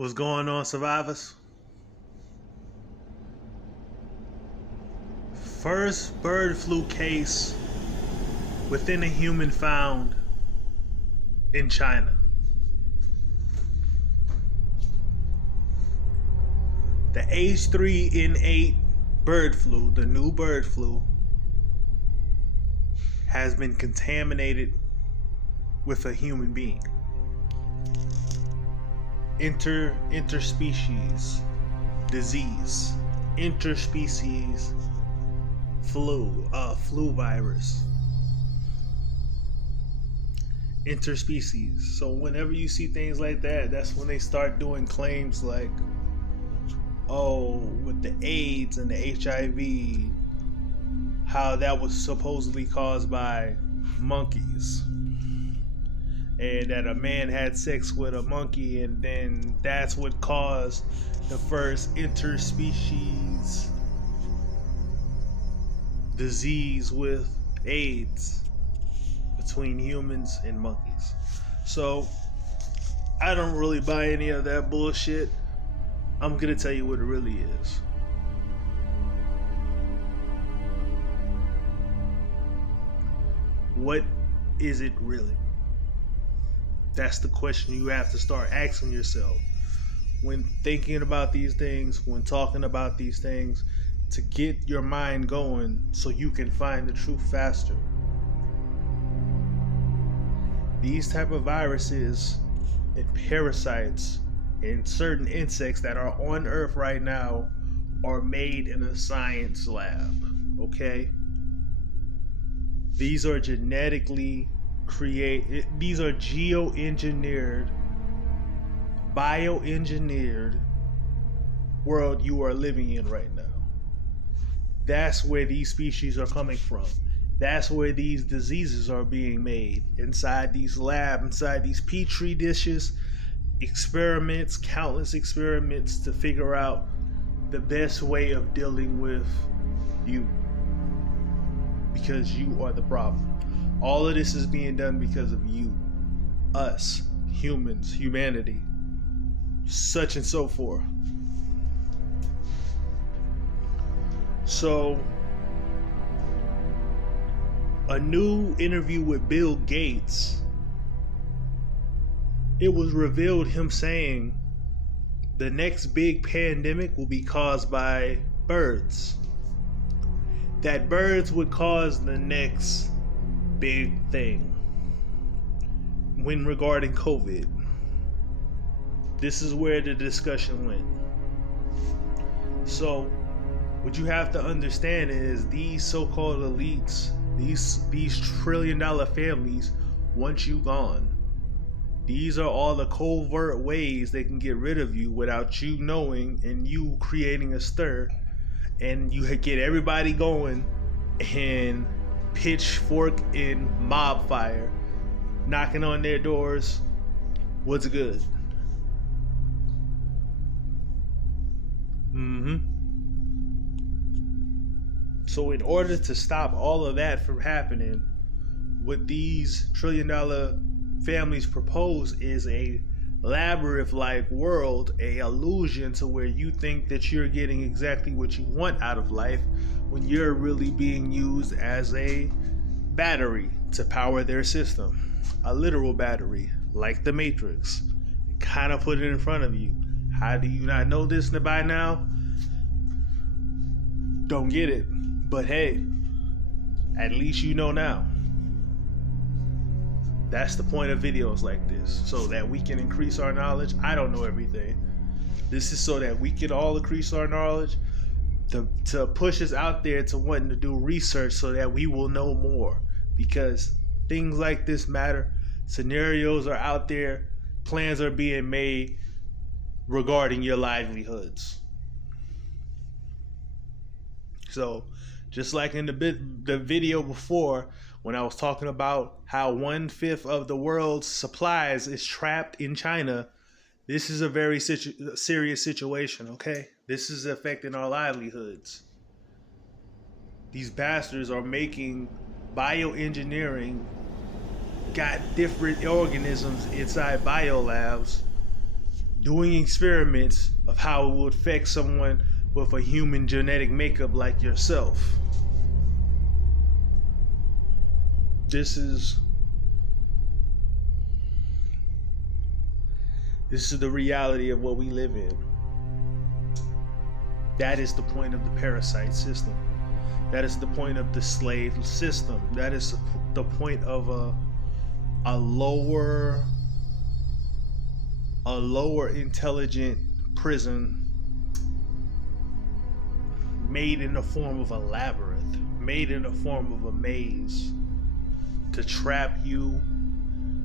What's going on, survivors? First bird flu case within a human found in China. The H3N8 bird flu, the new bird flu, has been contaminated with a human being. Interspecies disease, interspecies flu virus, interspecies. So whenever you see things like that, that's when they start doing claims like, oh, with the AIDS and the HIV, how that was supposedly caused by monkeys, and that a man had sex with a monkey, and then that's what caused the first interspecies disease with AIDS between humans and monkeys. So I don't really buy any of that bullshit. I'm gonna tell you what it really is. What is it really? That's the question you have to start asking yourself when thinking about these things, when talking about these things, to get your mind going so you can find the truth faster. These type of viruses and parasites and certain insects that are on Earth right now are made in a science lab, okay? These are genetically these are geoengineered, bioengineered world you are living in right now. That's where these species are coming from. That's where these diseases are being made, inside these labs, inside these petri dishes, experiments, countless experiments to figure out the best way of dealing with you, because you are the problem. All of this is being done because of you, us, humans, humanity, such and so forth. So, a new interview with Bill Gates, it was revealed him saying the next big pandemic will be caused by birds. That birds would cause the next big thing when regarding COVID. This is where the discussion went. So what you have to understand is these so-called elites, these trillion-dollar families want you gone. These are all the covert ways they can get rid of you without you knowing, and you creating a stir, and you get everybody going and pitchfork and mob fire, knocking on their doors. What's good? So in order to stop all of that from happening, what these trillion-dollar families propose is a labyrinth-like world, a illusion to where you think that you're getting exactly what you want out of life, when you're really being used as a battery to power their system. A literal battery, like the Matrix. Kind of put it in front of you. How do you not know this by now? Don't get it. But hey, at least you know now. That's the point of videos like this, so that we can increase our knowledge. I don't know everything. This is so that we can all increase our knowledge, to push us out there to wanting to do research so that we will know more. Because things like this matter. Scenarios are out there. Plans are being made regarding your livelihoods. So, just like in the video before, when I was talking about how 1/5 of the world's supplies is trapped in China, this is a very serious situation, okay? This is affecting our livelihoods. These bastards are making bioengineering, got different organisms inside biolabs doing experiments of how it would affect someone with a human genetic makeup like yourself. This is the reality of what we live in. That is the point of the parasite system. That is the point of the slave system. That is the point of a lower intelligent prison made in the form of a labyrinth, made in the form of a maze to trap you,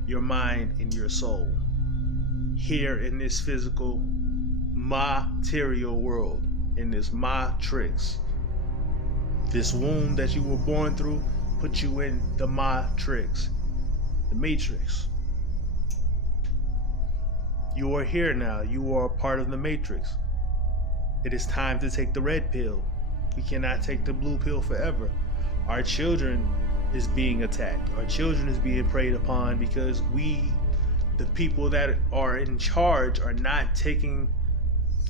your mind, and your soul here in this physical material world, in this matrix. This womb that you were born through put you in the matrix. The matrix. You are here now. You are a part of the matrix. It is time to take the red pill. We cannot take the blue pill forever. Our children is being attacked. Our children is being preyed upon because we, the people that are in charge, are not taking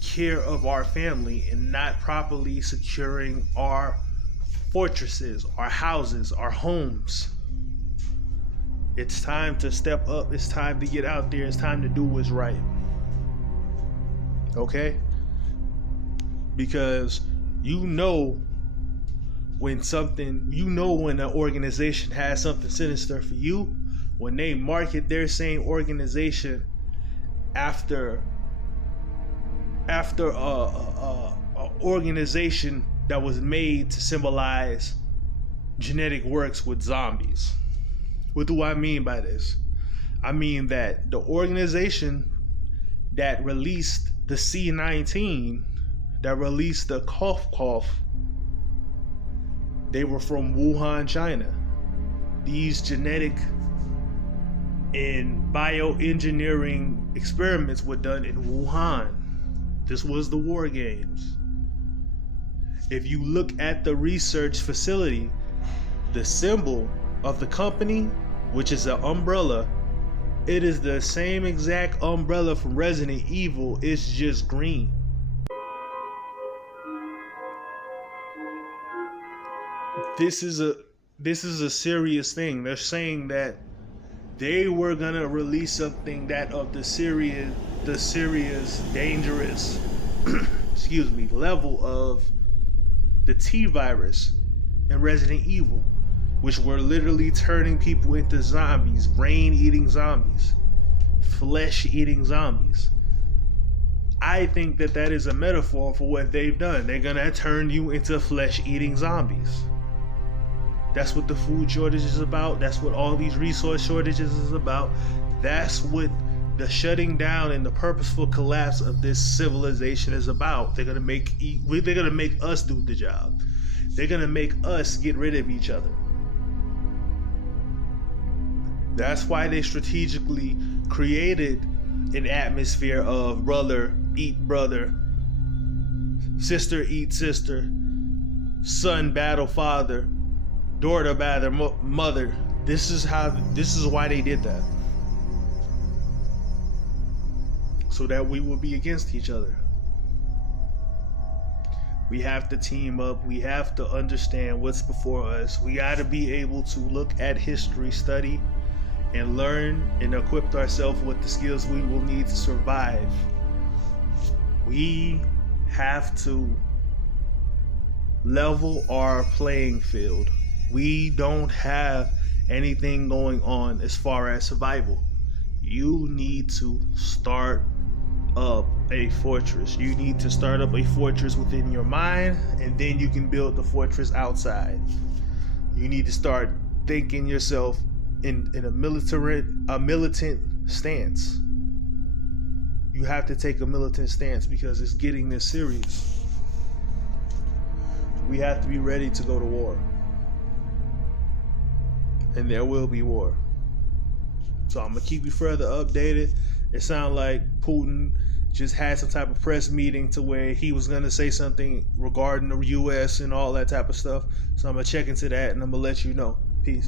care of our family and not properly securing our fortresses, our houses, our homes. It's time to step up. It's time to get out there. It's time to do what's right. Okay? Because when an organization has something sinister for you, when they market their same organization after a organization that was made to symbolize genetic works with zombies. What do I mean by this? I mean that the organization that released the C-19, that released the cough, they were from Wuhan, China. These genetic and bioengineering experiments were done in Wuhan. This was the war games. If you look at the research facility, the symbol of the company, which is an umbrella, it is the same exact umbrella from Resident Evil, it's just green. This is a serious thing. They're saying that they were gonna release something that of the serious dangerous level of the T virus in Resident Evil, which were literally turning people into zombies, brain-eating zombies, flesh-eating zombies. I think that is a metaphor for what they've done. They're gonna turn you into flesh-eating zombies. That's what the food shortage is about. That's what all these resource shortages is about. That's what the shutting down and the purposeful collapse of this civilization is about. They're gonna make us do the job. They're gonna make us get rid of each other. That's why they strategically created an atmosphere of brother eat brother, sister eat sister, son battle father, daughter battle mother. This is why they did that. So that we will be against each other. We have to team up. We have to understand what's before us. We got to be able to look at history, study, and learn and equip ourselves with the skills we will need to survive. We have to level our playing field. We don't have anything going on as far as survival. You need to start up a fortress. You need to start up a fortress within your mind, and then you can build the fortress outside. You need to start thinking yourself in a militant stance. You have to take a militant stance because it's getting this serious. We have to be ready to go to war. And there will be war. So I'm gonna keep you further updated. It sounds like Putin just had some type of press meeting to where he was gonna say something regarding the US and all that type of stuff. So I'm gonna check into that and I'm gonna let you know. Peace.